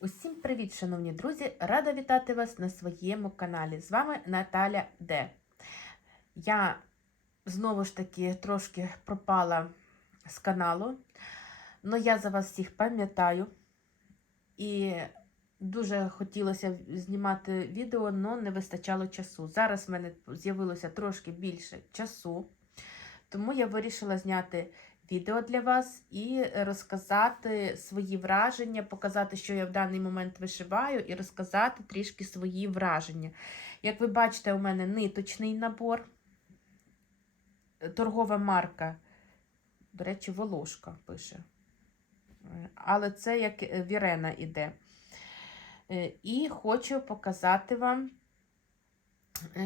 Усім привіт, шановні друзі! Рада вітати вас на своєму каналі. З вами Наталя Д. Я знову ж таки трошки пропала з каналу, але я за вас всіх пам'ятаю. І дуже хотілося знімати відео, але не вистачало часу. Зараз в мене з'явилося трошки більше часу, тому я вирішила зняти відео для вас і розказати свої враження, показати, що я в даний момент вишиваю, і розказати трішки свої враження. Як ви бачите, у мене ниточний набор, торгова марка, до речі, Волошка пише. Але це як Вірена іде. І хочу показати вам.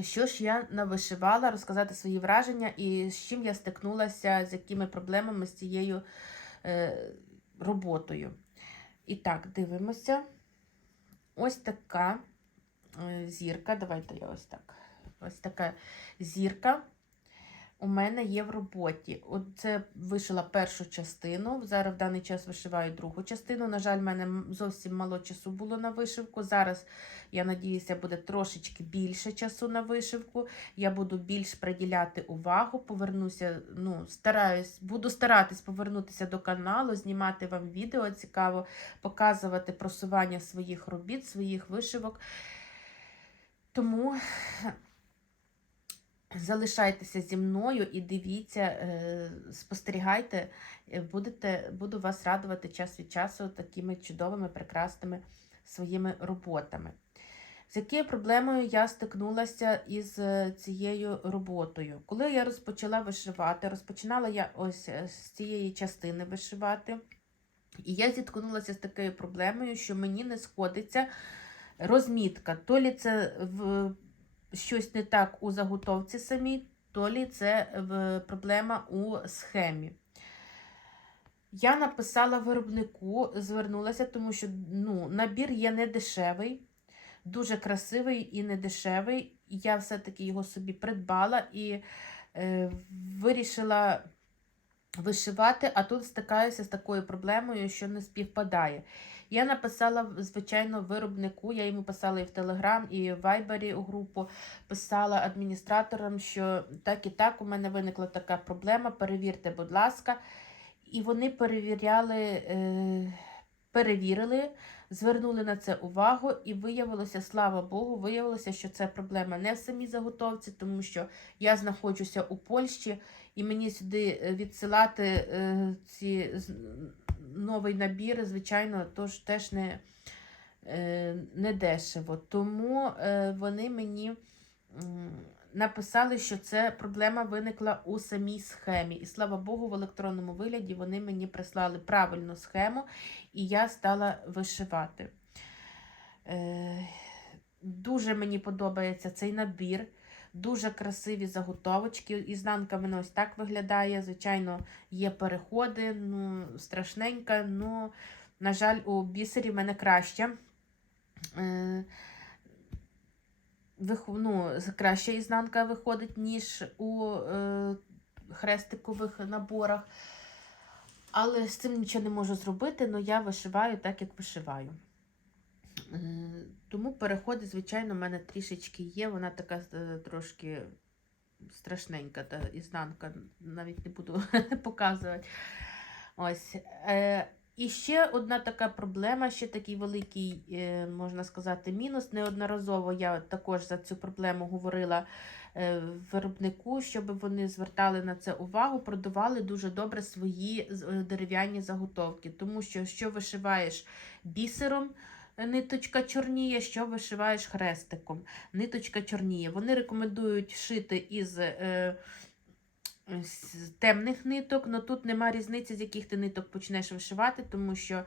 Що ж я навишивала, розказати свої враження і з чим я стикнулася, з якими проблемами з цією е, роботою. І так, дивимося. Ось така е, зірка. Давайте я ось так. Ось така зірка у мене є в роботі. От це вишила першу частину. Зараз в даний час вишиваю другу частину. На жаль, в мене зовсім мало часу було на вишивку. Зараз, я надіюся, буде трошечки більше часу на вишивку. Я буду більш приділяти увагу, повернуся, ну, стараюсь, буду старатись повернутися до каналу, знімати вам відео цікаво, показувати просування своїх робіт, своїх вишивок. Тому. Залишайтеся зі мною і дивіться, е, спостерігайте, е, будете, буду вас радувати час від часу такими чудовими, прекрасними своїми роботами. З якою проблемою я стикнулася із е, цією роботою? Коли я розпочала вишивати, розпочинала я ось з цієї частини вишивати, і я зіткнулася з такою проблемою, що мені не сходиться розмітка. То лі це в щось не так у заготовці самій, то лі це проблема у схемі. Я написала виробнику, звернулася, тому що ну, набір є не дешевий, дуже красивий і не дешевий. Я все-таки його собі придбала і е, вирішила вишивати, а тут стикаюся з такою проблемою, що не співпадає. Я написала, звичайно, виробнику, я йому писала і в Телеграм, і в Вайбері у групу, писала адміністраторам, що так і так у мене виникла така проблема. Перевірте, будь ласка. І вони перевіряли, е, перевірили, звернули на це увагу, і виявилося, слава Богу, виявилося, що це проблема не в самій заготовці, тому що я знаходжуся у Польщі, і мені сюди е, відсилати е, ці новий набір, звичайно, тож теж не е, не дешево. Тому е, вони мені написали, що це проблема виникла у самій схемі. І слава Богу, в електронному вигляді вони мені прислали правильну схему, і я стала вишивати. Е, дуже мені подобається цей набір. Дуже красиві заготовочки. Ізнанка вона ось так виглядає. Звичайно, є переходи, ну, страшненька, ну, на жаль, у бісері в мене краще. Е, ну, Краща ізнанка виходить, ніж у е, хрестикових наборах. Але з цим нічого не можу зробити, але я вишиваю так, як вишиваю. Е, тому переходи, звичайно, в мене трішечки є. Вона така е, трошки страшненька, та ізнанка, навіть не буду показувати. Ось. Е, І ще одна така проблема, ще такий великий, можна сказати, мінус. Неодноразово я також за цю проблему говорила виробнику, щоб вони звертали на це увагу, продавали дуже добре свої дерев'яні заготовки. Тому що, що вишиваєш бісером, ниточка чорніє, що вишиваєш хрестиком. Ниточка чорніє. Вони рекомендують шити із е, з темних ниток, але тут нема різниці, з яких ти ниток почнеш вишивати, тому що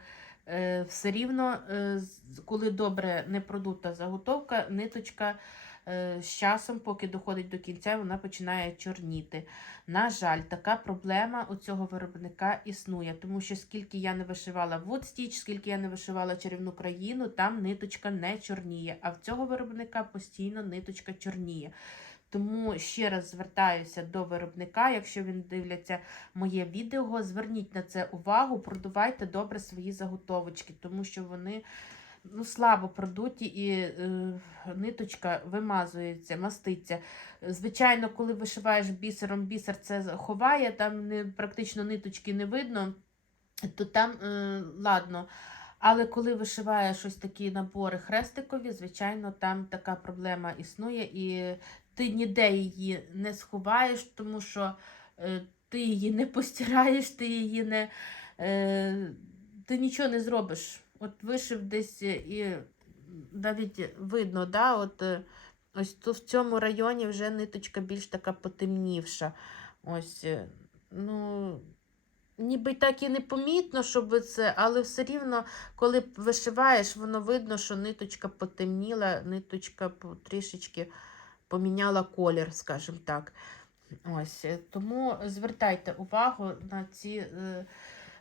е, все рівно, е, коли добре не продута заготовка, ниточка. Е, з часом, поки доходить до кінця, вона починає чорніти. На жаль, така проблема у цього виробника існує, тому що скільки я не вишивала Woodstitch, скільки я не вишивала чарівну країну, там ниточка не чорніє. А в цього виробника постійно ниточка чорніє. Тому ще раз звертаюся до виробника, якщо він дивляться моє відео, зверніть на це увагу, продувайте добре свої заготовочки, тому що вони ну, слабо продуті і е, ниточка вимазується, маститься. Звичайно, коли вишиваєш бісером, бісер це ховає, там не, практично ниточки не видно, то там е, ладно. Але коли вишиваєш ось такі набори хрестикові, звичайно, там така проблема існує, і ти ніде її не сховаєш, тому що е, ти її не постираєш, ти її не. Е, ти нічого не зробиш. От вишив десь і навіть видно, да, от е, ось тут в цьому районі вже ниточка більш така потемнівша. Ось, е, ну, ніби так і не помітно, щоб це, але все рівно, коли вишиваєш, воно видно, що ниточка потемніла, ниточка трішечки поміняла колір, скажімо так. Ось, е, тому звертайте увагу на ці е,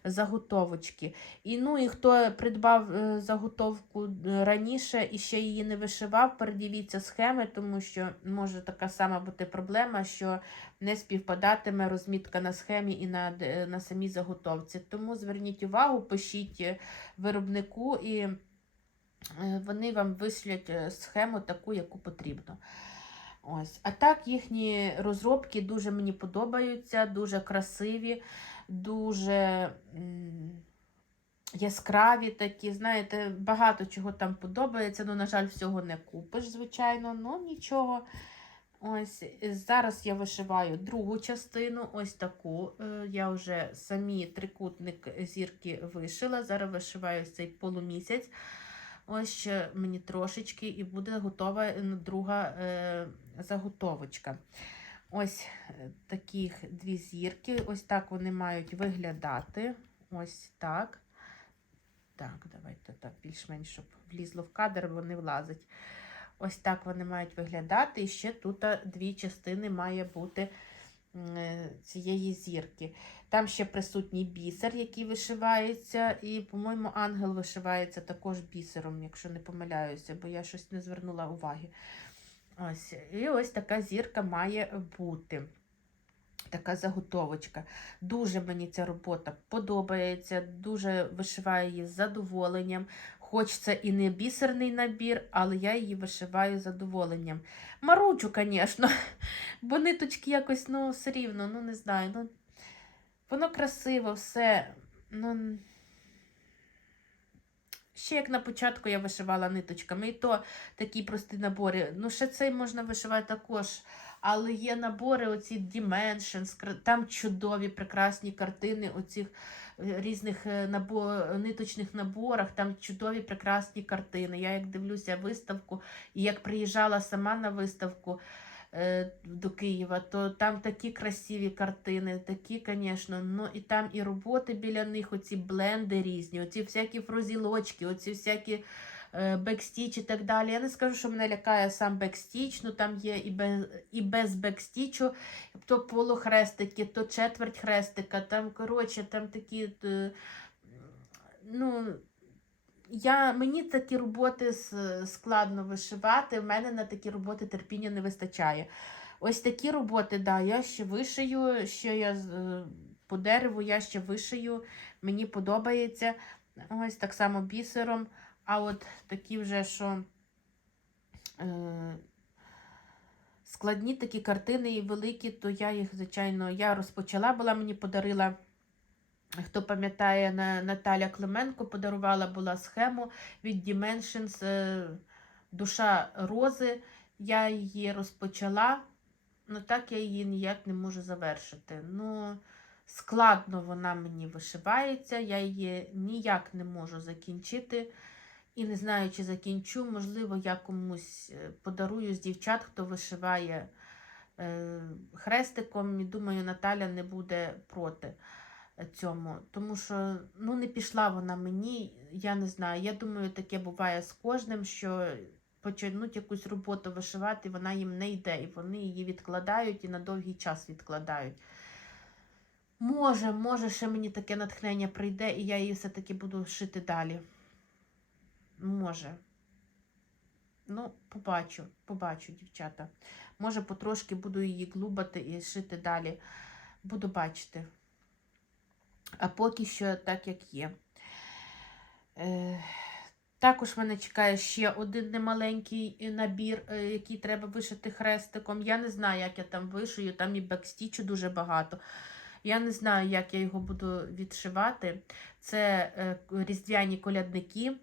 заготовочки. І ну і хто придбав е, заготовку е, раніше і ще її не вишивав, передивіться схеми, тому що може така сама бути проблема, що не співпадатиме розмітка на схемі і на, на самій заготовці. Тому зверніть увагу, пишіть е, виробнику, і е, вони вам вишлять е, схему таку, яку потрібно. Ось. А так, їхні розробки дуже мені подобаються, дуже красиві, дуже яскраві такі. Знаєте, багато чого там подобається. Ну, на жаль, всього не купиш, звичайно, ну нічого. Ось зараз я вишиваю другу частину, ось таку. Е, Я вже самі трикутник зірки вишила. Зараз вишиваю цей полумісяць. Ось ще мені трошечки, і буде готова е, друга е, заготовочка. Ось е, таких дві зірки. Ось так вони мають виглядати. Ось так. Так, давайте так, більш-менш, щоб влізло в кадр, бо не влазить. Ось так вони мають виглядати. І ще тут дві частини має бути е, цієї зірки. Там ще присутній бісер, який вишивається, і, по-моєму, ангел вишивається також бісером, якщо не помиляюся, бо я щось не звернула уваги. Ось. І ось така зірка має бути. Така заготовочка. Дуже мені ця робота подобається, дуже вишиваю її з задоволенням. Хоч це і не бісерний набір, але я її вишиваю з задоволенням. Маручу, звісно, бо ниточки якось, ну, все рівно, ну не знаю. ну, Воно красиво, все. Ну, ще як на початку я вишивала ниточками, і то такі прості набори. Ну, ще цей можна вишивати також. Але є набори, оці Dimensions, там чудові, прекрасні картини оцих е, різних е, набо... ниточних наборах, там чудові прекрасні картини. Я як дивлюся виставку, і як приїжджала сама на виставку е, до Києва, то там такі красиві картини, такі, звісно, ну і там і роботи біля них, оці бленди різні, оці всякі фрозілочки, оці всякі бекстіч і так далі. Я не скажу, що мене лякає сам бекстіч, ну там є і без, і без бекстічу, то полухрестики, то четверть хрестика, там, коротше, там такі. е, ну, я, мені такі роботи складно вишивати. В мене на такі роботи терпіння не вистачає. Ось такі роботи, да, я ще вишию, ще я е, по дереву я ще вишию, мені подобається. Ось так само бісером. А от такі вже, що е, складні такі картини і великі, то я їх, звичайно, я розпочала, була мені подарила. Хто пам'ятає, Наталя Клименко подарувала була схему від Dimensions е, Душа рози. Я її розпочала, але так я її ніяк не можу завершити. Ну, складно вона мені вишивається, я її ніяк не можу закінчити. І не знаю, чи закінчу. Можливо, я комусь е, подарую з дівчат, хто вишиває е, хрестиком. І думаю, Наталя не буде проти цьому. Тому що ну, не пішла вона мені, я не знаю. Я думаю, таке буває з кожним, що почнуть якусь роботу вишивати, вона їм не йде, і вони її відкладають і на довгий час відкладають. Може, може, ще мені таке натхнення прийде, і я її все-таки буду шити далі. Може. Ну, побачу, побачу, дівчата. Може, потрошки буду її глубати і шити далі. Буду бачити. А поки що так, як є. Е, Також мене чекає ще один немаленький е, набір, е, який треба вишити хрестиком. Я не знаю, як я там вишию, там і бекстічу дуже багато. Я не знаю, як я його буду відшивати. Це е, різдвяні колядники.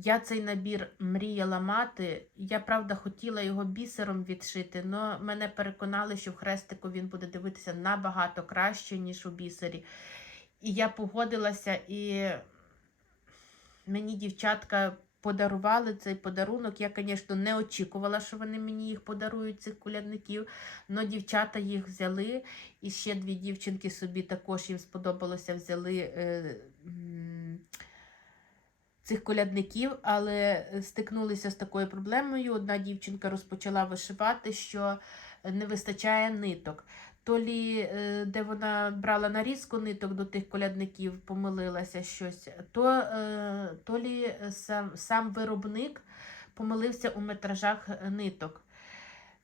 Я цей набір мріяла мати. Я, правда, хотіла його бісером відшити, але мене переконали, що в хрестику він буде дивитися набагато краще, ніж у бісері. І я погодилася, і мені дівчатка подарували цей подарунок. Я, звісно, не очікувала, що вони мені їх подарують, цих колядників. але дівчата їх взяли. І ще дві дівчинки собі також їм сподобалося, взяли. Е, Цих колядників, але стикнулися з такою проблемою. Одна дівчинка розпочала вишивати, що не вистачає ниток. То лі, е, де вона брала нарізку ниток до тих колядників, помилилася щось, то, е, то лі сам, сам виробник помилився у метражах ниток.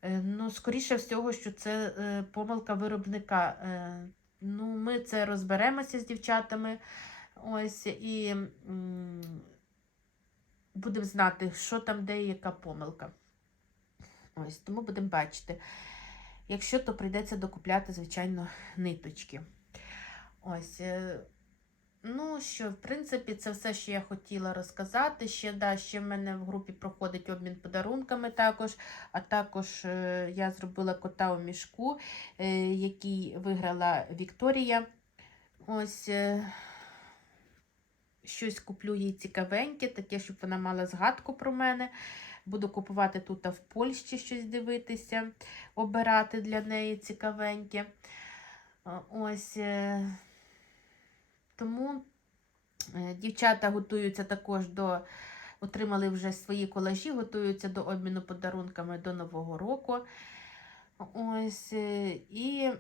Е, Ну, скоріше всього, що це е, помилка виробника. Е, Ну, ми це розберемося з дівчатами. Ось і будемо знати, що там, де яка помилка. Ось, тому будемо бачити. Якщо, то прийдеться докупляти, звичайно, ниточки. Ось. е, Ну, що, в принципі, це все, що я хотіла розказати. Ще, да, ще в мене в групі проходить обмін подарунками також. А також е, я зробила кота у мішку, е, який виграла Вікторія. Ось. Щось куплю їй цікавеньке, таке, щоб вона мала згадку про мене. Буду купувати тут в Польщі щось дивитися, обирати для неї цікавеньке. Ось. е, Тому е, дівчата готуються також до, отримали вже свої колажі, готуються до обміну подарунками до Нового року. Ось. е, І.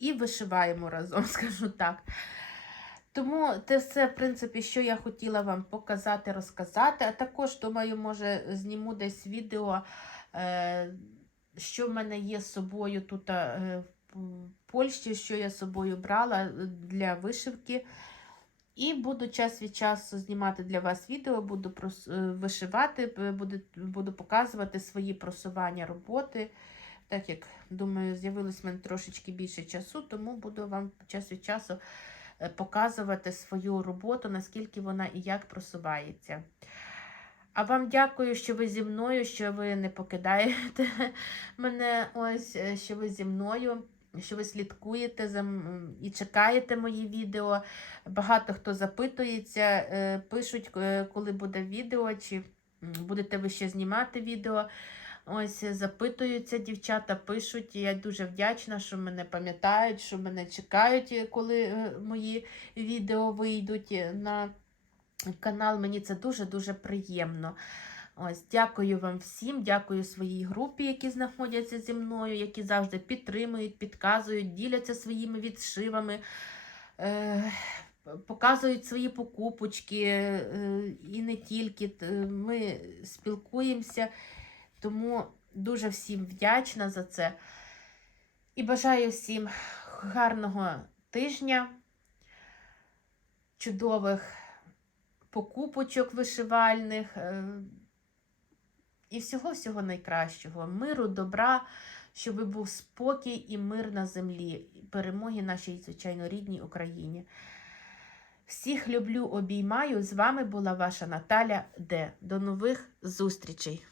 і вишиваємо разом, скажу так. Тому це все, в принципі, що я хотіла вам показати, розказати. А також, думаю, може, зніму десь відео, е, що в мене є з собою тут е, в Польщі, що я з собою брала для вишивки. І буду час від часу знімати для вас відео, буду е, вишивати, буду показувати свої просування роботи. Так як, думаю, з'явилось в мене трошечки більше часу, тому буду вам час від часу е, показувати свою роботу, наскільки вона і як просувається. А вам дякую, що ви зі мною, що ви не покидаєте мене, ось, е, що ви зі мною, що ви слідкуєте за і чекаєте мої відео. Багато хто запитується, е, пишуть, коли буде відео, чи будете ви ще знімати відео. Ось запитуються дівчата, пишуть. і Я дуже вдячна, що мене пам'ятають, що мене чекають, е, коли е, мої відео вийдуть е, на канал. Мені це дуже-дуже приємно. Ось, дякую вам всім, дякую своїй групі, які знаходяться зі мною, які завжди підтримують, підказують, діляться своїми відшивами. Е, Показують свої покупочки і не тільки. Ми спілкуємося. Тому дуже всім вдячна за це. І бажаю всім гарного тижня, чудових покупочок вишивальних е, і всього-всього найкращого. Миру, добра, щоб був спокій і мир на землі, перемоги нашій, звичайно, рідній Україні. Всіх люблю, обіймаю. З вами була ваша Наталя Д. До нових зустрічей!